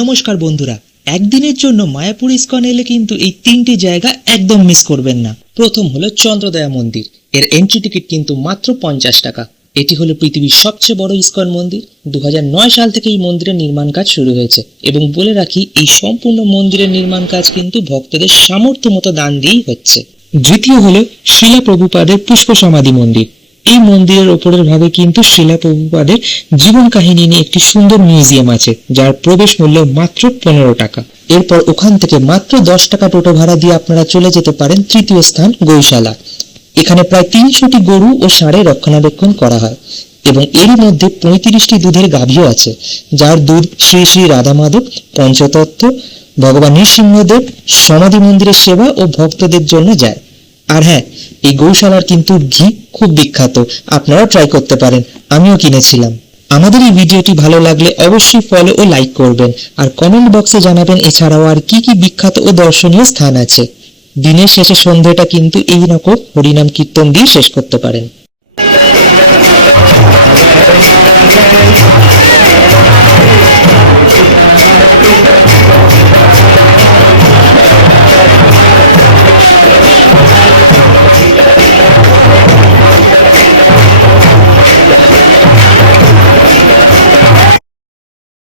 নমস্কার বন্ধুরা, একদিনের জন্য মায়াপুর ইস্কন এলে কিন্তু এই তিনটি জায়গা একদম মিস করবেন না। প্রথম হলো চন্দ্রদয়া মন্দির। এর এন্ট্রি টিকিট কিন্তু মাত্র 50 টাকা। এটি হলো পৃথিবীর সবচেয়ে বড় ইস্কন মন্দির। 2009 সাল থেকে এই মন্দিরের নির্মাণ কাজ শুরু হয়েছে এবং বলে রাখি, এই সম্পূর্ণ মন্দিরের নির্মাণ কাজ কিন্তু ভক্তদের সামর্থ্য মতো দান দিয়েই হচ্ছে। দ্বিতীয় হলো শিলা প্রভুপাদের পুষ্প সমাধি মন্দির। এই মন্দিরের ওপরের ভাগে কিন্তু শিলা প্রভুপাদের জীবন কাহিনী নিয়ে একটি সুন্দর মিউজিয়াম আছে, যার প্রবেশ মূল্য মাত্র 15 টাকা। এরপর ওখান থেকে মাত্র 10 টাকা টোটো ভাড়া দিয়ে আপনারা চলে যেতে পারেন তৃতীয় স্থান গৌশালা। এখানে প্রায় 300টি গরু ও ষাঁড়ের রক্ষণাবেক্ষণ করা হয় এবং এর মধ্যে 35টি দুধের গাভীও আছে, যার দুধ শ্রী শ্রী রাধা মাধব, পঞ্চতত্ত্ব, ভগবান নৃসিংহদেব সমাধি মন্দিরের সেবা ও ভক্তদের জন্য যায়। আর হ্যাঁ, এই গৌশালার কিন্তু ঘি খুব বিখ্যাত, আপনারাও ট্রাই করতে পারেন, আমিও কিনেছিলাম। আমাদের এই ভিডিওটি ভালো লাগলে অবশ্যই ফলো ও লাইক করবেন আর কমেন্ট বক্সে জানাবেন এছাড়াও আর কি কি বিখ্যাত ও দর্শনীয় স্থান আছে। দিনের শেষে সন্ধ্যাটা কিন্তু এই রকম হরিনাম কীর্তন দিয়ে শেষ করতে পারেন।